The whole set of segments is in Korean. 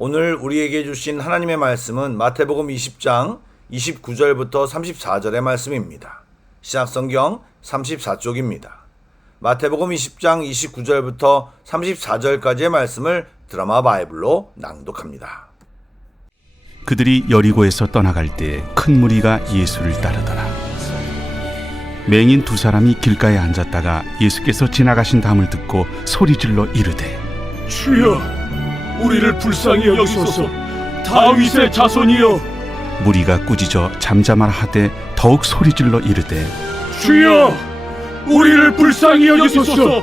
오늘 우리에게 주신 하나님의 말씀은 마태복음 20장 29절부터 34절의 말씀입니다. 신약성경 34쪽입니다. 마태복음 20장 29절부터 34절까지의 말씀을 드라마 바이블로 낭독합니다. 그들이 여리고에서 떠나갈 때 큰 무리가 예수를 따르더라. 맹인 두 사람이 길가에 앉았다가 예수께서 지나가신 담을 듣고 소리질러 이르되 주여, 우리를 불쌍히 여기소서. 다윗의 자손이여. 무리가 꾸짖어 잠잠하라 하되 더욱 소리질러 이르되 주여, 우리를 불쌍히 여기소서.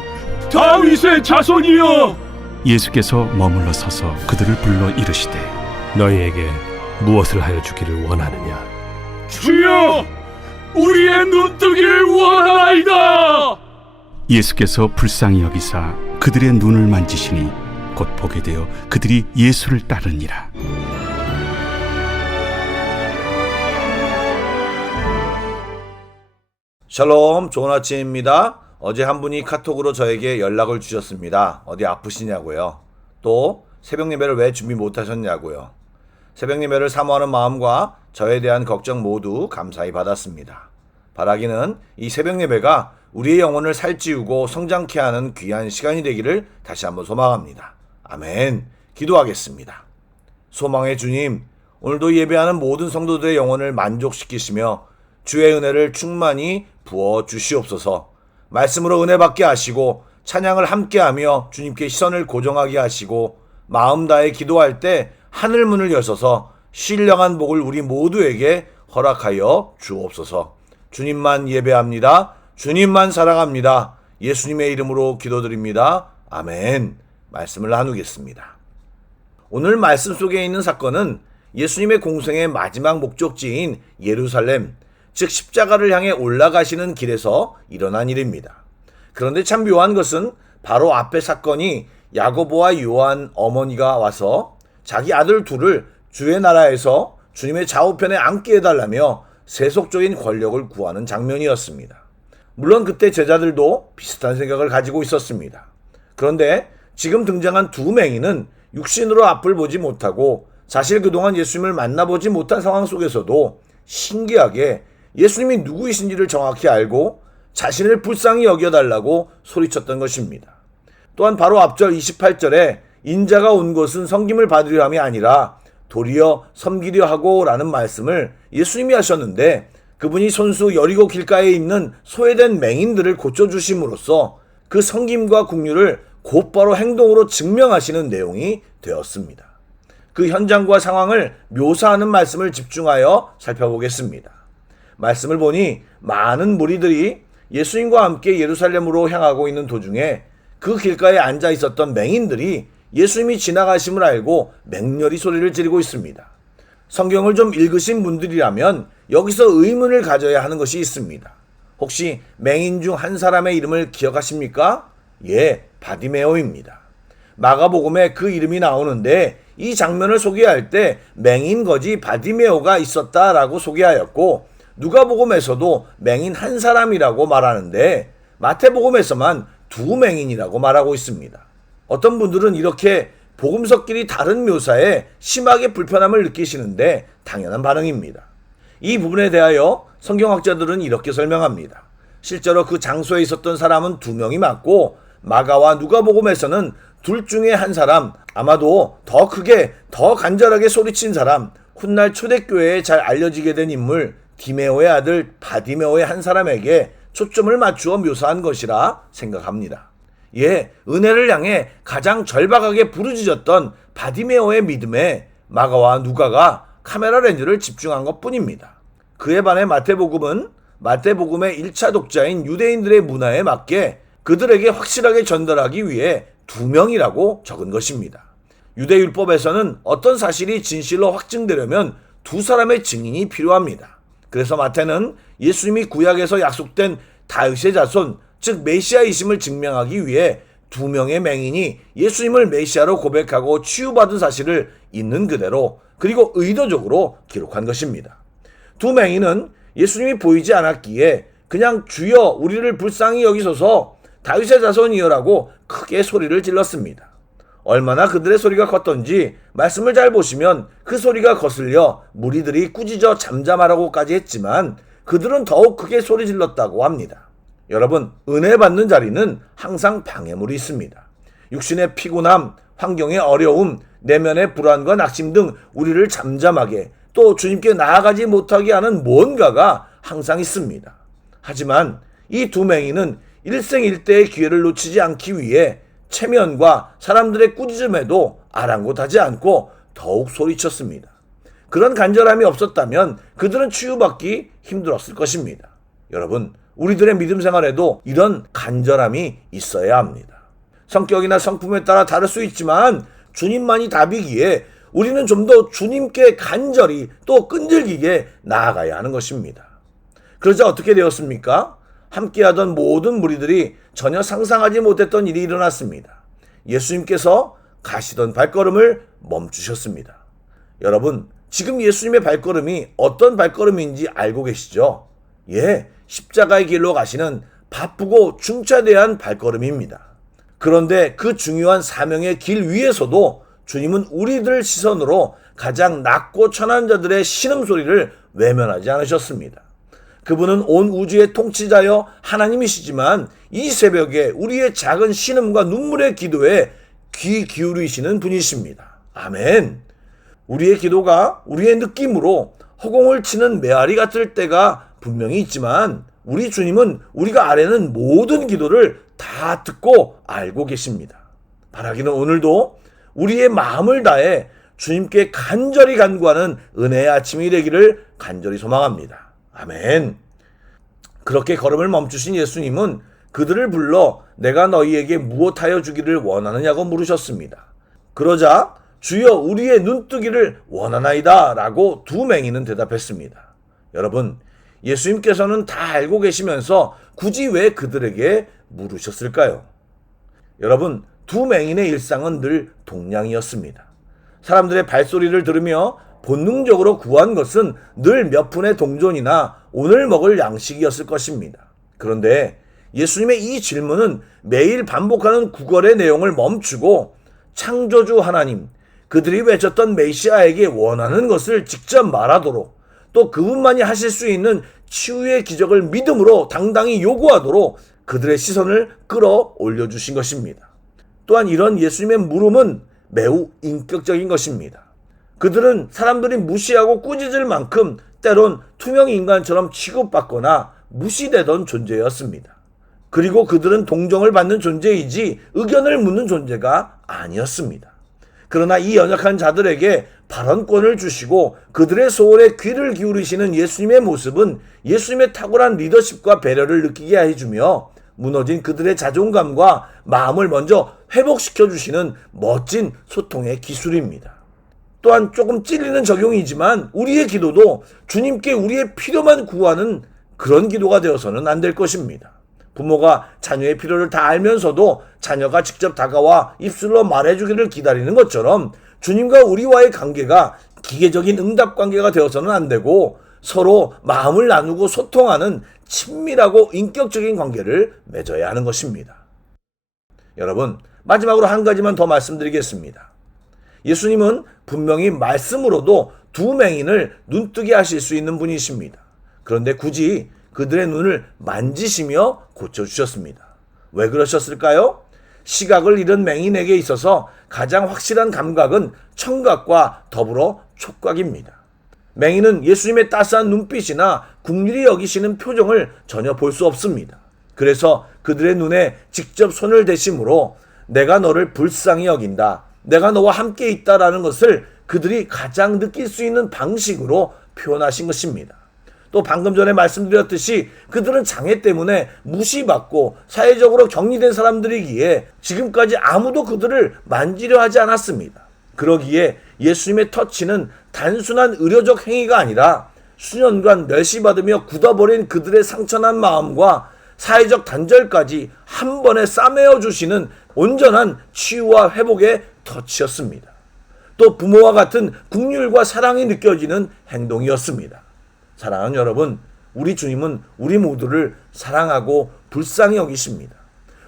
다윗의 자손이여. 예수께서 머물러 서서 그들을 불러 이르시되 너희에게 무엇을 하여 주기를 원하느냐? 주여, 우리의 눈뜨기를 원하나이다. 예수께서 불쌍히 여기사 그들의 눈을 만지시니 곧 보게 되어 그들이 예수를 따르니라. 샬롬, 좋은 아침입니다. 어제 한 분이 카톡으로 저에게 연락을 주셨습니다. 어디 아프시냐고요. 또 새벽 예배를 왜 준비 못하셨냐고요. 새벽 예배를 사모하는 마음과 저에 대한 걱정 모두 감사히 받았습니다. 바라기는 이 새벽 예배가 우리의 영혼을 살찌우고 성장케 하는 귀한 시간이 되기를 다시 한번 소망합니다. 아멘. 기도하겠습니다. 소망의 주님, 오늘도 예배하는 모든 성도들의 영혼을 만족시키시며 주의 은혜를 충만히 부어 주시옵소서. 말씀으로 은혜 받게 하시고 찬양을 함께하며 주님께 시선을 고정하게 하시고 마음 다해 기도할 때 하늘 문을 여셔서 신령한 복을 우리 모두에게 허락하여 주옵소서. 주님만 예배합니다. 주님만 사랑합니다. 예수님의 이름으로 기도드립니다. 아멘. 말씀을 나누겠습니다. 오늘 말씀 속에 있는 사건은 예수님의 공생의 마지막 목적지인 예루살렘, 즉 십자가를 향해 올라가시는 길에서 일어난 일입니다. 그런데 참 묘한 것은 바로 앞의 사건이 야고보와 요한 어머니가 와서 자기 아들 둘을 주의 나라에서 주님의 좌우편에 앉게 해달라며 세속적인 권력을 구하는 장면이었습니다. 물론 그때 제자들도 비슷한 생각을 가지고 있었습니다. 그런데 지금 등장한 두 맹인은 육신으로 앞을 보지 못하고 사실 그동안 예수님을 만나보지 못한 상황 속에서도 신기하게 예수님이 누구이신지를 정확히 알고 자신을 불쌍히 여겨달라고 소리쳤던 것입니다. 또한 바로 앞절 28절에 인자가 온 것은 섬김을 받으려 함이 아니라 도리어 섬기려 하고 라는 말씀을 예수님이 하셨는데 그분이 손수 여리고 길가에 있는 소외된 맹인들을 고쳐주심으로써 그 섬김과 긍휼을 곧바로 행동으로 증명하시는 내용이 되었습니다. 그 현장과 상황을 묘사하는 말씀을 집중하여 살펴보겠습니다. 말씀을 보니 많은 무리들이 예수님과 함께 예루살렘으로 향하고 있는 도중에 그 길가에 앉아 있었던 맹인들이 예수님이 지나가심을 알고 맹렬히 소리를 지르고 있습니다. 성경을 좀 읽으신 분들이라면 여기서 의문을 가져야 하는 것이 있습니다. 혹시 맹인 중 한 사람의 이름을 기억하십니까? 예, 바디메오입니다. 마가복음에 그 이름이 나오는데 이 장면을 소개할 때 맹인 거지 바디메오가 있었다라고 소개하였고 누가복음에서도 맹인 한 사람이라고 말하는데 마태복음에서만 두 맹인이라고 말하고 있습니다. 어떤 분들은 이렇게 복음서끼리 다른 묘사에 심하게 불편함을 느끼시는데 당연한 반응입니다. 이 부분에 대하여 성경학자들은 이렇게 설명합니다. 실제로 그 장소에 있었던 사람은 두 명이 맞고 마가와 누가복음에서는 둘 중에 한 사람, 아마도 더 크게 더 간절하게 소리친 사람, 훗날 초대교회에 잘 알려지게 된 인물 디메오의 아들 바디메오의 한 사람에게 초점을 맞추어 묘사한 것이라 생각합니다. 예, 은혜를 향해 가장 절박하게 부르짖었던 바디메오의 믿음에 마가와 누가가 카메라 렌즈를 집중한 것뿐입니다. 그에 반해 마태복음은 마태복음의 1차 독자인 유대인들의 문화에 맞게 그들에게 확실하게 전달하기 위해 두 명이라고 적은 것입니다. 유대율법에서는 어떤 사실이 진실로 확증되려면 두 사람의 증인이 필요합니다. 그래서 마태는 예수님이 구약에서 약속된 다윗의 자손, 즉 메시아이심을 증명하기 위해 두 명의 맹인이 예수님을 메시아로 고백하고 치유받은 사실을 있는 그대로 그리고 의도적으로 기록한 것입니다. 두 맹인은 예수님이 보이지 않았기에 그냥 주여 우리를 불쌍히 여기소서 다윗의 자손이여라고 크게 소리를 질렀습니다. 얼마나 그들의 소리가 컸던지 말씀을 잘 보시면 그 소리가 거슬려 무리들이 꾸짖어 잠잠하라고까지 했지만 그들은 더욱 크게 소리 질렀다고 합니다. 여러분, 은혜 받는 자리는 항상 방해물이 있습니다. 육신의 피곤함, 환경의 어려움, 내면의 불안과 낙심 등 우리를 잠잠하게 또 주님께 나아가지 못하게 하는 뭔가가 항상 있습니다. 하지만 이 두 맹인은 일생일대의 기회를 놓치지 않기 위해 체면과 사람들의 꾸짖음에도 아랑곳하지 않고 더욱 소리쳤습니다. 그런 간절함이 없었다면 그들은 치유받기 힘들었을 것입니다. 여러분, 우리들의 믿음 생활에도 이런 간절함이 있어야 합니다. 성격이나 성품에 따라 다를 수 있지만 주님만이 답이기에 우리는 좀 더 주님께 간절히 또 끈질기게 나아가야 하는 것입니다. 그러자 어떻게 되었습니까? 함께하던 모든 무리들이 전혀 상상하지 못했던 일이 일어났습니다. 예수님께서 가시던 발걸음을 멈추셨습니다. 여러분, 지금 예수님의 발걸음이 어떤 발걸음인지 알고 계시죠? 예, 십자가의 길로 가시는 바쁘고 중차대한 발걸음입니다. 그런데 그 중요한 사명의 길 위에서도 주님은 우리들 시선으로 가장 낮고 천한 자들의 신음소리를 외면하지 않으셨습니다. 그분은 온 우주의 통치자여 하나님이시지만 이 새벽에 우리의 작은 신음과 눈물의 기도에 귀 기울이시는 분이십니다. 아멘. 우리의 기도가 우리의 느낌으로 허공을 치는 메아리 같을 때가 분명히 있지만 우리 주님은 우리가 아뢰는 모든 기도를 다 듣고 알고 계십니다. 바라기는 오늘도 우리의 마음을 다해 주님께 간절히 간구하는 은혜의 아침이 되기를 간절히 소망합니다. 아멘. 그렇게 걸음을 멈추신 예수님은 그들을 불러 내가 너희에게 무엇하여 주기를 원하느냐고 물으셨습니다. 그러자 주여 우리의 눈뜨기를 원하나이다 라고 두 맹인은 대답했습니다. 여러분, 예수님께서는 다 알고 계시면서 굳이 왜 그들에게 물으셨을까요? 여러분, 두 맹인의 일상은 늘 동양이었습니다. 사람들의 발소리를 들으며 본능적으로 구한 것은 늘 몇 푼의 동전이나 오늘 먹을 양식이었을 것입니다. 그런데 예수님의 이 질문은 매일 반복하는 구걸의 내용을 멈추고 창조주 하나님, 그들이 외쳤던 메시아에게 원하는 것을 직접 말하도록 또 그분만이 하실 수 있는 치유의 기적을 믿음으로 당당히 요구하도록 그들의 시선을 끌어올려 주신 것입니다. 또한 이런 예수님의 물음은 매우 인격적인 것입니다. 그들은 사람들이 무시하고 꾸짖을 만큼 때론 투명 인간처럼 취급받거나 무시되던 존재였습니다. 그리고 그들은 동정을 받는 존재이지 의견을 묻는 존재가 아니었습니다. 그러나 이 연약한 자들에게 발언권을 주시고 그들의 소원에 귀를 기울이시는 예수님의 모습은 예수님의 탁월한 리더십과 배려를 느끼게 해주며 무너진 그들의 자존감과 마음을 먼저 회복시켜 주시는 멋진 소통의 기술입니다. 또한 조금 찔리는 적용이지만 우리의 기도도 주님께 우리의 필요만 구하는 그런 기도가 되어서는 안 될 것입니다. 부모가 자녀의 필요를 다 알면서도 자녀가 직접 다가와 입술로 말해주기를 기다리는 것처럼 주님과 우리와의 관계가 기계적인 응답 관계가 되어서는 안 되고 서로 마음을 나누고 소통하는 친밀하고 인격적인 관계를 맺어야 하는 것입니다. 여러분, 마지막으로 한 가지만 더 말씀드리겠습니다. 예수님은 분명히 말씀으로도 두 맹인을 눈뜨게 하실 수 있는 분이십니다. 그런데 굳이 그들의 눈을 만지시며 고쳐주셨습니다. 왜 그러셨을까요? 시각을 잃은 맹인에게 있어서 가장 확실한 감각은 청각과 더불어 촉각입니다. 맹인은 예수님의 따스한 눈빛이나 긍휼히 여기시는 표정을 전혀 볼 수 없습니다. 그래서 그들의 눈에 직접 손을 대심으로 내가 너를 불쌍히 여긴다, 내가 너와 함께 있다라는 것을 그들이 가장 느낄 수 있는 방식으로 표현하신 것입니다. 또 방금 전에 말씀드렸듯이 그들은 장애 때문에 무시받고 사회적으로 격리된 사람들이기에 지금까지 아무도 그들을 만지려 하지 않았습니다. 그러기에 예수님의 터치는 단순한 의료적 행위가 아니라 수년간 멸시받으며 굳어버린 그들의 상처난 마음과 사회적 단절까지 한 번에 싸매어 주시는 온전한 치유와 회복의 터치였습니다. 또 부모와 같은 긍휼과 사랑이 느껴지는 행동이었습니다. 사랑하는 여러분, 우리 주님은 우리 모두를 사랑하고 불쌍히 여기십니다.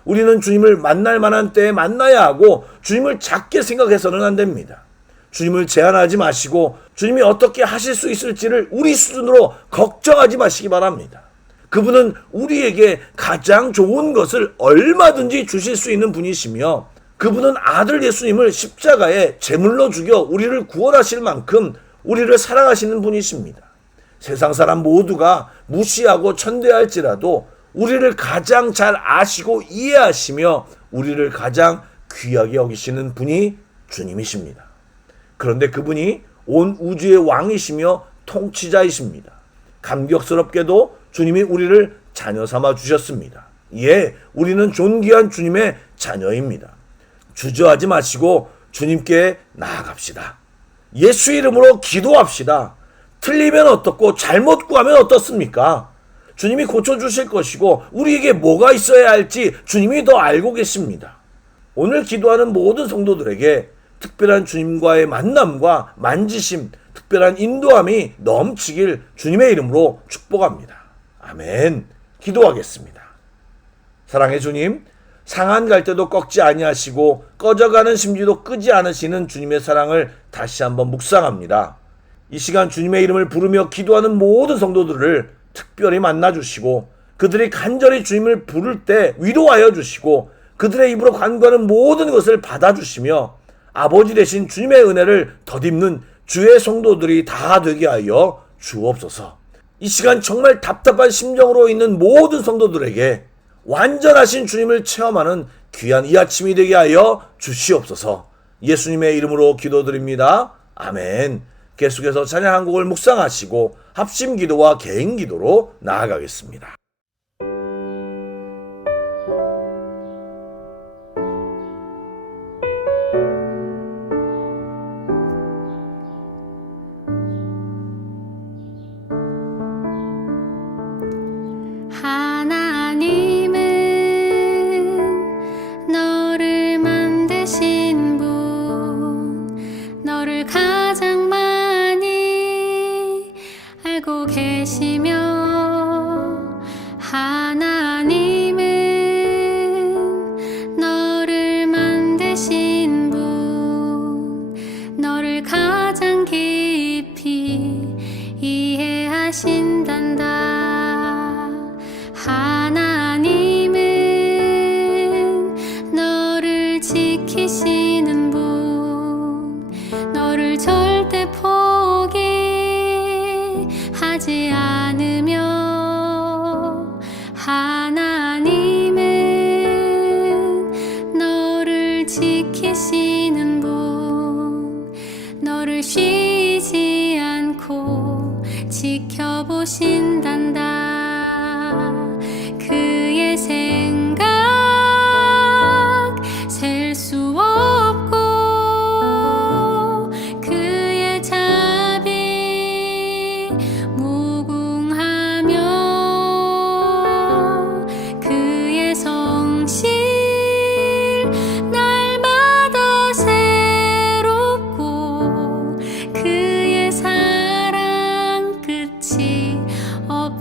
우리는 주님을 만날 만한 때에 만나야 하고 주님을 작게 생각해서는 안 됩니다. 주님을 제한하지 마시고 주님이 어떻게 하실 수 있을지를 우리 수준으로 걱정하지 마시기 바랍니다. 그분은 우리에게 가장 좋은 것을 얼마든지 주실 수 있는 분이시며 그분은 아들 예수님을 십자가에 제물로 죽여 우리를 구원하실 만큼 우리를 사랑하시는 분이십니다. 세상 사람 모두가 무시하고 천대할지라도 우리를 가장 잘 아시고 이해하시며 우리를 가장 귀하게 여기시는 분이 주님이십니다. 그런데 그분이 온 우주의 왕이시며 통치자이십니다. 감격스럽게도 주님이 우리를 자녀 삼아 주셨습니다. 예, 우리는 존귀한 주님의 자녀입니다. 주저하지 마시고 주님께 나아갑시다. 예수 이름으로 기도합시다. 틀리면 어떻고 잘못 구하면 어떻습니까? 주님이 고쳐주실 것이고 우리에게 뭐가 있어야 할지 주님이 더 알고 계십니다. 오늘 기도하는 모든 성도들에게 특별한 주님과의 만남과 만지심, 특별한 인도함이 넘치길 주님의 이름으로 축복합니다. 아멘. 기도하겠습니다. 사랑의 주님, 상한 갈 때도 꺾지 아니하시고 꺼져가는 심지도 끄지 않으시는 주님의 사랑을 다시 한번 묵상합니다. 이 시간 주님의 이름을 부르며 기도하는 모든 성도들을 특별히 만나주시고 그들이 간절히 주님을 부를 때 위로하여 주시고 그들의 입으로 간구하는 모든 것을 받아주시며 아버지 되신 주님의 은혜를 덧입는 주의 성도들이 다 되게 하여 주옵소서. 이 시간 정말 답답한 심정으로 있는 모든 성도들에게 완전하신 주님을 체험하는 귀한 이 아침이 되게 하여 주시옵소서. 예수님의 이름으로 기도드립니다. 아멘. 계속해서 찬양 한 곡을 묵상하시고 합심 기도와 개인 기도로 나아가겠습니다. 하나님은 너를 만드신 분, 너를 가장 많이 알고 계시며 하나님은 너를 만드신 분, 너를 가장 깊이 이해하신단다. 하나님은 너를 지키시는 분, 너를 절대 포기하지 않으며 하나님은 너를 지키시는 분, 너를 쉬지 않고 지켜보신단다. 그의 생각 셀 수 없고 그의 자비 무궁하며 그의 성실 날마다 새롭고 그의 사랑 끝이 없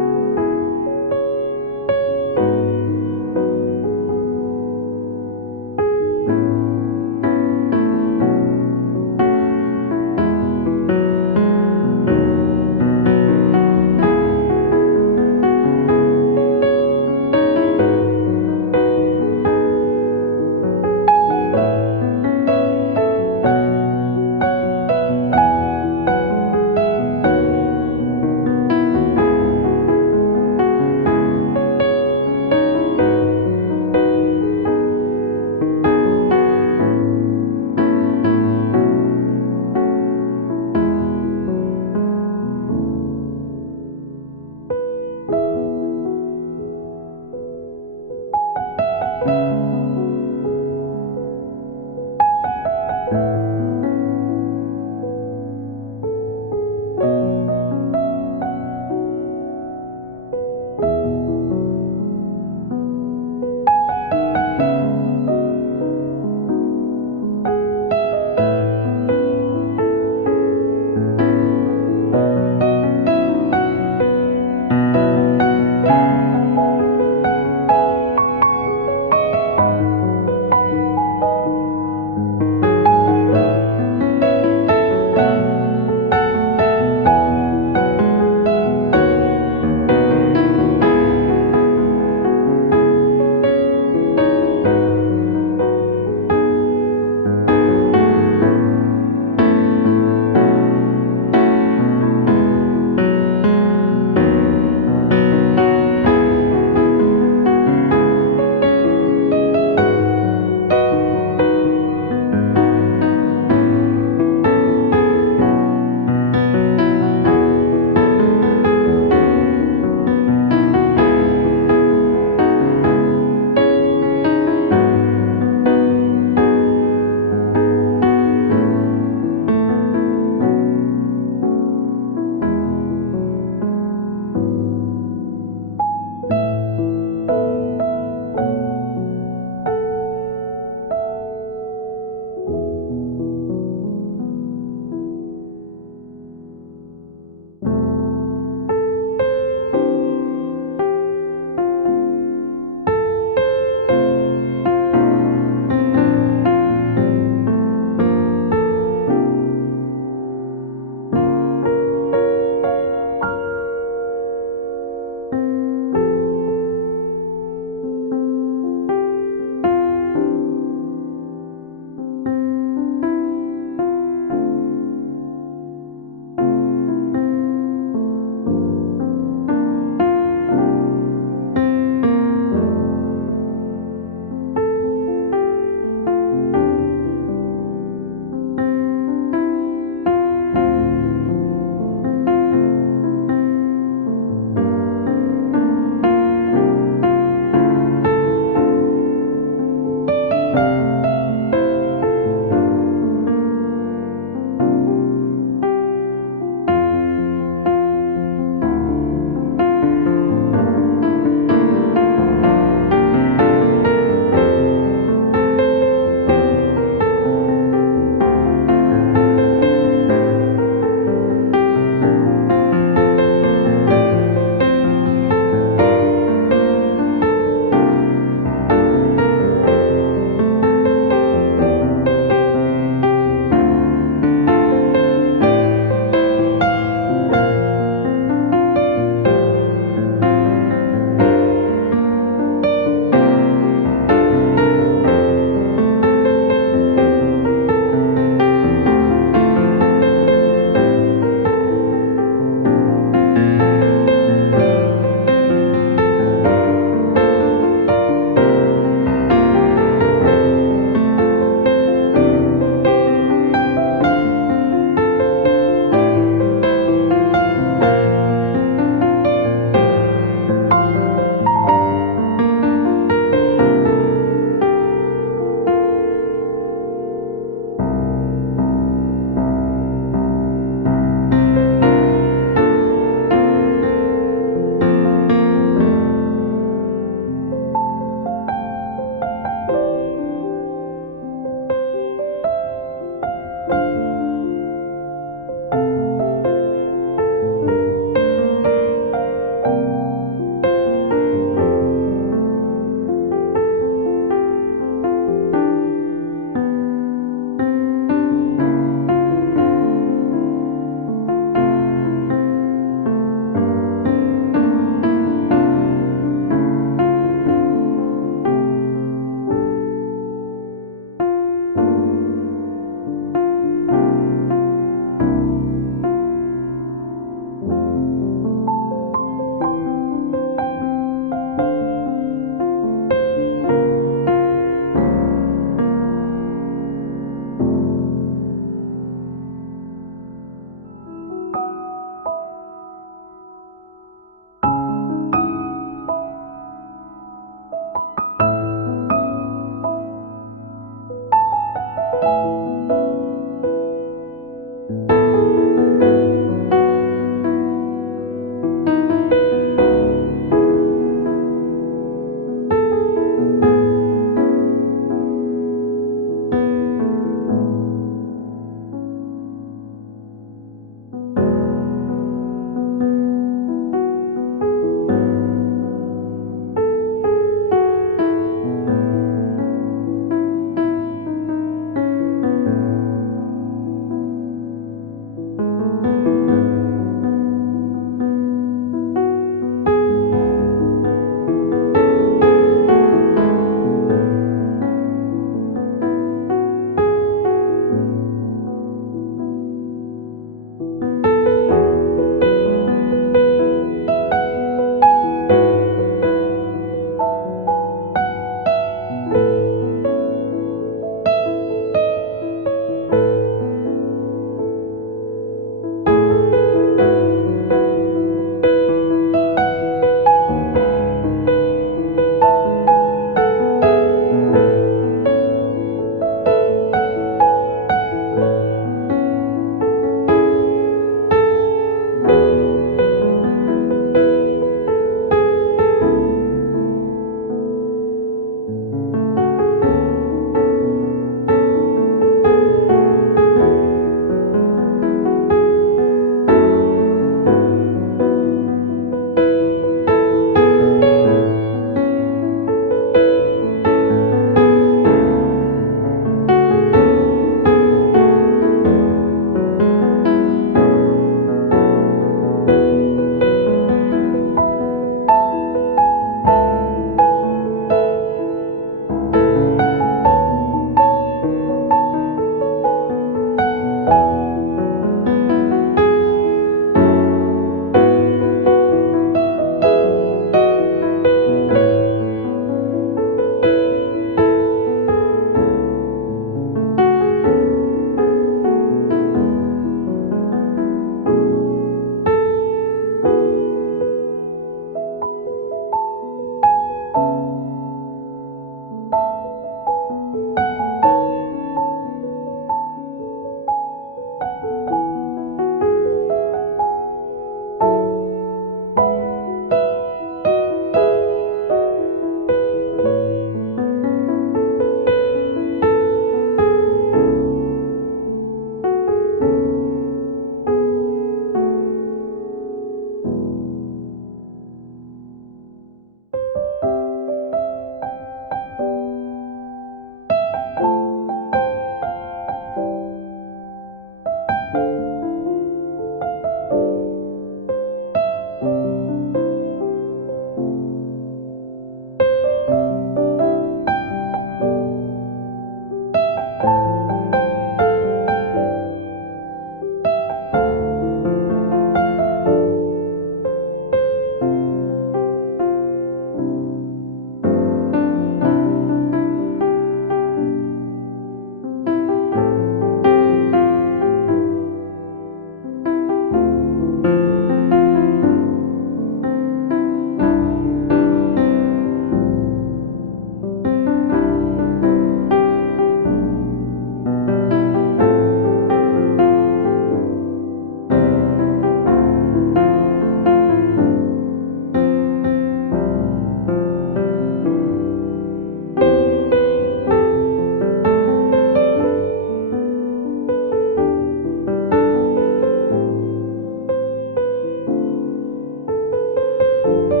주여